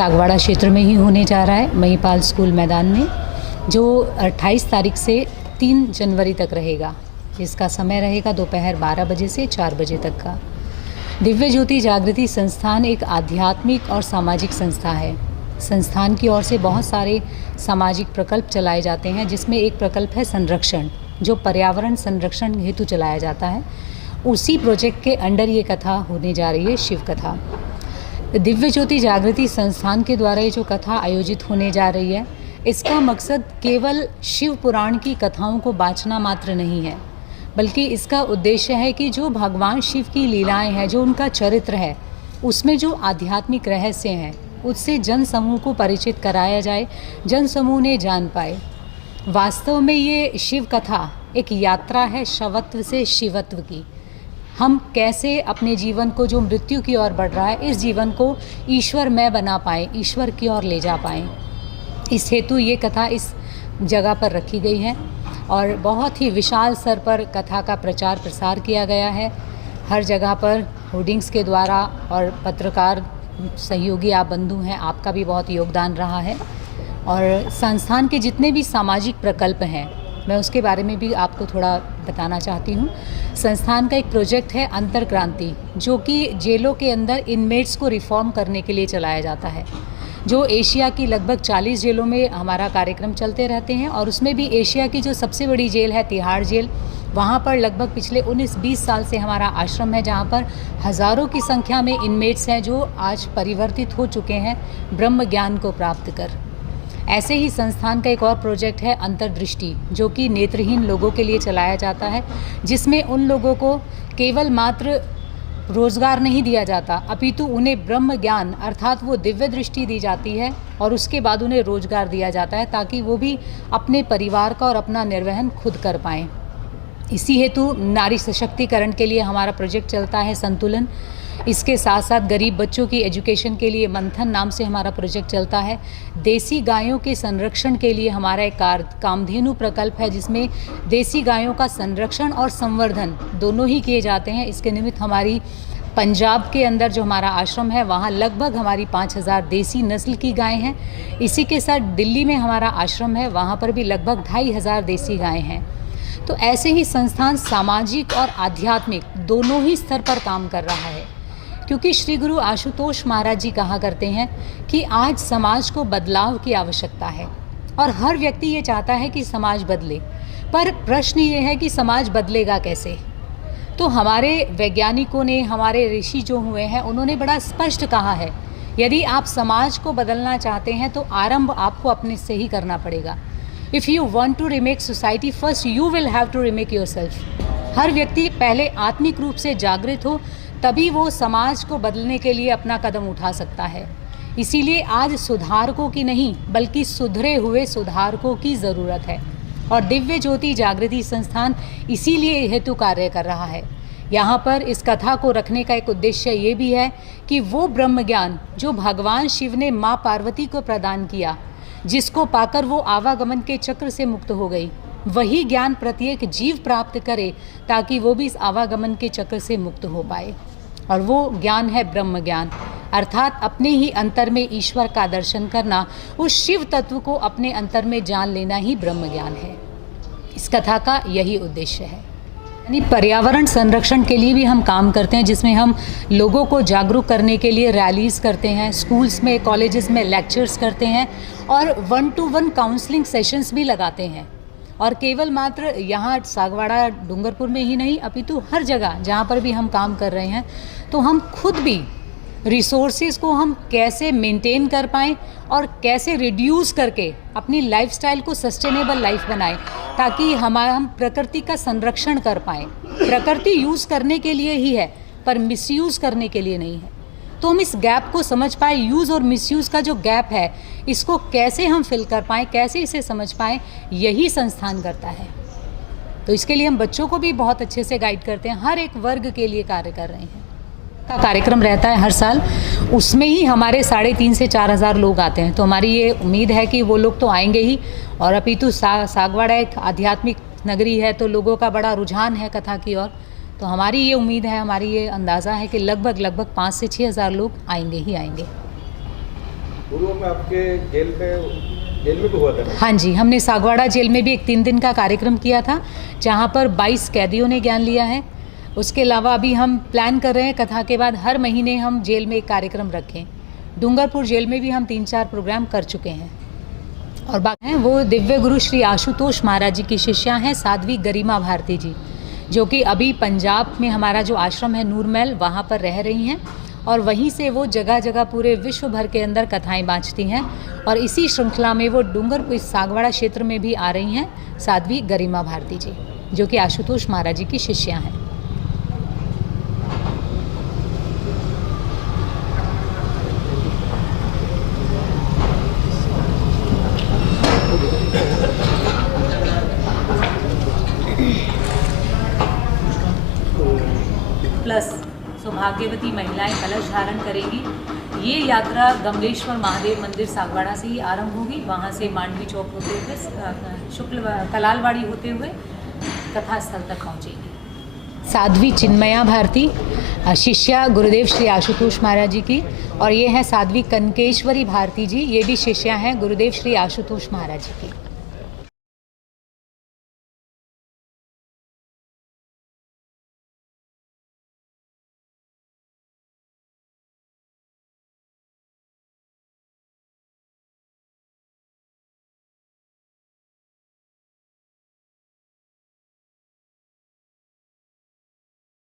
सागवाड़ा क्षेत्र में ही होने जा रहा है, महिपाल स्कूल मैदान में, जो 28 तारीख से 3 जनवरी तक रहेगा। इसका समय रहेगा दोपहर 12 बजे से 4 बजे तक का। दिव्य ज्योति जागृति संस्थान एक आध्यात्मिक और सामाजिक संस्था है। संस्थान की ओर से बहुत सारे सामाजिक प्रकल्प चलाए जाते हैं, जिसमें एक प्रकल्प है संरक्षण, जो पर्यावरण संरक्षण हेतु चलाया जाता है। उसी प्रोजेक्ट के अंडर ये कथा होने जा रही है, शिव कथा। दिव्य ज्योति जागृति संस्थान के द्वारा ये जो कथा आयोजित होने जा रही है, इसका मकसद केवल शिव पुराण की कथाओं को बाँचना मात्र नहीं है, बल्कि इसका उद्देश्य है कि जो भगवान शिव की लीलाएं हैं, जो उनका चरित्र है, उसमें जो आध्यात्मिक रहस्य हैं, उससे जन समूह को परिचित कराया जाए, जन समूह ने जान पाए। वास्तव में ये शिव कथा एक यात्रा है शवत्व से शिवत्व की। हम कैसे अपने जीवन को, जो मृत्यु की ओर बढ़ रहा है, इस जीवन को ईश्वरमय बना पाएँ, ईश्वर की ओर ले जा पाएँ। इस हेतु ये कथा इस जगह पर रखी गई है और बहुत ही विशाल स्तर पर कथा का प्रचार प्रसार किया गया है। हर जगह पर होर्डिंग्स के द्वारा, और पत्रकार सहयोगी आप बंधु हैं, आपका भी बहुत योगदान रहा है। और संस्थान के जितने भी सामाजिक प्रकल्प हैं, मैं उसके बारे में भी आपको थोड़ा बताना चाहती हूँ। संस्थान का एक प्रोजेक्ट है अंतर्क्रांति, जो कि जेलों के अंदर इनमेट्स को रिफॉर्म करने के लिए चलाया जाता है। जो एशिया की लगभग 40 जेलों में हमारा कार्यक्रम चलते रहते हैं, और उसमें भी एशिया की जो सबसे बड़ी जेल है तिहाड़ जेल, वहाँ पर लगभग पिछले 19-20 साल से हमारा आश्रम है, जहाँ पर हज़ारों की संख्या में इनमेट्स हैं जो आज परिवर्तित हो चुके हैं ब्रह्म ज्ञान को प्राप्त कर। ऐसे ही संस्थान का एक और प्रोजेक्ट है अंतर्दृष्टि, जो कि नेत्रहीन लोगों के लिए चलाया जाता है, जिसमें उन लोगों को केवल मात्र रोज़गार नहीं दिया जाता, अपितु उन्हें ब्रह्म ज्ञान अर्थात वो दिव्य दृष्टि दी जाती है, और उसके बाद उन्हें रोज़गार दिया जाता है, ताकि वो भी अपने परिवार का और अपना निर्वहन खुद कर पाएँ। इसी हेतु नारी सशक्तिकरण के लिए हमारा प्रोजेक्ट चलता है संतुलन। इसके साथ साथ गरीब बच्चों की एजुकेशन के लिए मंथन नाम से हमारा प्रोजेक्ट चलता है। देसी गायों के संरक्षण के लिए हमारा एक कामधेनु प्रकल्प है, जिसमें देसी गायों का संरक्षण और संवर्धन दोनों ही किए जाते हैं। इसके निमित्त हमारी पंजाब के अंदर जो हमारा आश्रम है, वहाँ लगभग हमारी 5000 देसी नस्ल की गायें हैं। इसी के साथ दिल्ली में हमारा आश्रम है, वहाँ पर भी लगभग 2500 देसी गायें हैं। तो ऐसे ही संस्थान सामाजिक और आध्यात्मिक दोनों ही स्तर पर काम कर रहा है, क्योंकि श्री गुरु आशुतोष महाराज जी कहा करते हैं कि आज समाज को बदलाव की आवश्यकता है, और हर व्यक्ति ये चाहता है कि समाज बदले, पर प्रश्न ये है कि समाज बदलेगा कैसे। तो हमारे वैज्ञानिकों ने, हमारे ऋषि जो हुए हैं, उन्होंने बड़ा स्पष्ट कहा है, यदि आप समाज को बदलना चाहते हैं तो आरंभ आपको अपने से ही करना पड़ेगा। If you want to remake society, first you will have to remake yourself. हर व्यक्ति पहले आत्मिक रूप से जागृत हो, तभी वो समाज को बदलने के लिए अपना कदम उठा सकता है। इसीलिए आज सुधारकों की नहीं, बल्कि सुधरे हुए सुधारकों की ज़रूरत है, और दिव्य ज्योति जागृति संस्थान इसीलिए हेतु कार्य कर रहा है। यहाँ पर इस कथा को रखने का एक उद्देश्य ये भी है कि वो ब्रह्म ज्ञान जो भगवान शिव ने माँ पार्वती को प्रदान किया, जिसको पाकर वो आवागमन के चक्र से मुक्त हो गई, वही ज्ञान प्रत्येक जीव प्राप्त करे, ताकि वो भी इस आवागमन के चक्र से मुक्त हो पाए। और वो ज्ञान है ब्रह्म ज्ञान, अर्थात अपने ही अंतर में ईश्वर का दर्शन करना, उस शिव तत्व को अपने अंतर में जान लेना ही ब्रह्म ज्ञान है। इस कथा का यही उद्देश्य है। यानी पर्यावरण संरक्षण के लिए भी हम काम करते हैं, जिसमें हम लोगों को जागरूक करने के लिए रैलीज़ करते हैं, स्कूल्स में, कॉलेजेस में लेक्चर्स करते हैं, और 1-to-1 काउंसलिंग सेशंस भी लगाते हैं। और केवल मात्र यहाँ सागवाड़ा डूंगरपुर में ही नहीं, अपितु हर जगह जहाँ पर भी हम काम कर रहे हैं, तो हम खुद भी रिसोर्सेज को हम कैसे मेंटेन कर पाएँ और कैसे रिड्यूस करके अपनी लाइफस्टाइल को सस्टेनेबल लाइफ बनाएं, ताकि हम प्रकृति का संरक्षण कर पाएँ। प्रकृति यूज़ करने के लिए ही है, पर मिसयूज़ करने के लिए नहीं है। तो हम इस गैप को समझ पाए, यूज़ और मिसयूज़ का जो गैप है, इसको कैसे हम फिल कर पाएँ, कैसे इसे समझ पाएँ, यही संस्थान करता है। तो इसके लिए हम बच्चों को भी बहुत अच्छे से गाइड करते हैं, हर एक वर्ग के लिए कार्य कर रहे हैं। का कार्यक्रम रहता है हर साल, उसमें ही हमारे 3,500 से 4,000 लोग आते हैं। तो हमारी ये उम्मीद है कि वो लोग तो आएंगे ही, और अपितु सागवाड़ा एक आध्यात्मिक नगरी है, तो लोगों का बड़ा रुझान है कथा की ओर। तो हमारी ये उम्मीद है, हमारी ये अंदाज़ा है कि लगभग 5 से 6 हज़ार लोग आएंगे ही आएंगे। पूर्व में आपके जेल में भी हुआ था ना? हाँ जी, हमने सागवाड़ा जेल में भी एक 3 दिन का कार्यक्रम किया था, जहाँ पर 22 कैदियों ने ज्ञान लिया है। उसके अलावा अभी हम प्लान कर रहे हैं कथा के बाद हर महीने हम जेल में एक कार्यक्रम रखें। डूंगरपुर जेल में भी हम 3-4 प्रोग्राम कर चुके हैं। और बाकी हैं वो दिव्य गुरु श्री आशुतोष महाराज जी की शिष्या हैं साध्वी गरिमा भारती जी, जो कि अभी पंजाब में हमारा जो आश्रम है नूरमहल, वहाँ पर रह रही हैं और वहीं से वो जगह जगह पूरे विश्व भर के अंदर कथाएं बाँचती हैं। और इसी श्रृंखला में वो डूंगरपुर सागवाड़ा क्षेत्र में भी आ रही हैं साध्वी गरिमा भारती जी, जो कि आशुतोष महाराज जी की शिष्या हैं। प्लस सौभाग्यवती महिलाएं कलश धारण करेंगी। ये यात्रा गमलेश्वर महादेव मंदिर सागवाड़ा से ही आरंभ होगी, वहाँ से मांडवी चौक होते हुए शुक्ल कलालवाड़ी होते हुए कथा स्थल तक पहुँचेगी। साध्वी चिन्मया भारती शिष्या गुरुदेव श्री आशुतोष महाराज जी की, और ये हैं साध्वी कनकेश्वरी भारती जी, ये भी शिष्या हैं गुरुदेव श्री आशुतोष महाराज जी की।